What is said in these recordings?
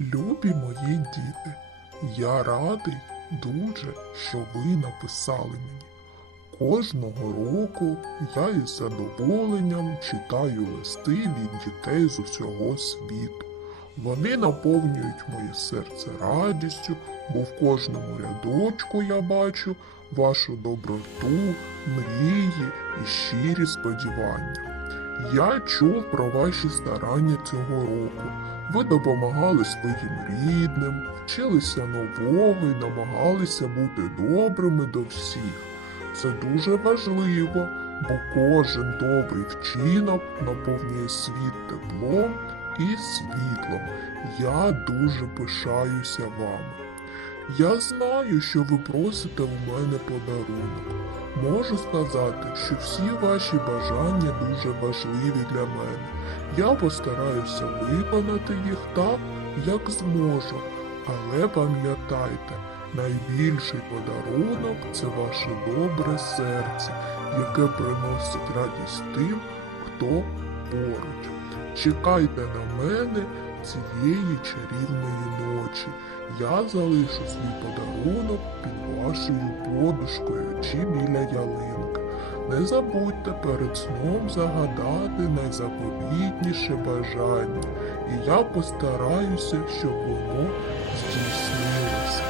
Любі мої діти, я радий дуже, що ви написали мені. Кожного року я із задоволенням читаю листи від дітей з усього світу. Вони наповнюють моє серце радістю, бо в кожному рядочку я бачу вашу доброту, мрії і щирі сподівання. Я чув про ваші старання цього року. Ви допомагали своїм рідним, вчилися нового і намагалися бути добрими до всіх. Це дуже важливо, бо кожен добрий вчинок наповнює світ теплом і світлом. Я дуже пишаюся вами. Я знаю, що ви просите у мене подарунок. Можу сказати, що всі ваші бажання дуже важливі для мене. Я постараюся виконати їх так, як зможу. Але пам'ятайте, найбільший подарунок це ваше добре серце, яке приносить радість тим, хто поруч. Чекайте на мене цієї чарівної ночі. Я залишу свій подарунок під вашою подушкою чи біля ялинки. Не забудьте перед сном загадати найзаповітніше бажання, і я постараюся, щоб воно здійснилося.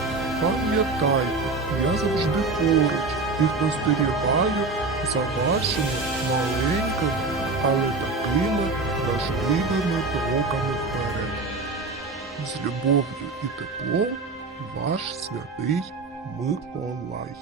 Пам'ятайте, я завжди поруч і спостерігаю за вашими маленькими, але такими важливими кроками вперед. З любов'ю і теплом ваш святий Миколай.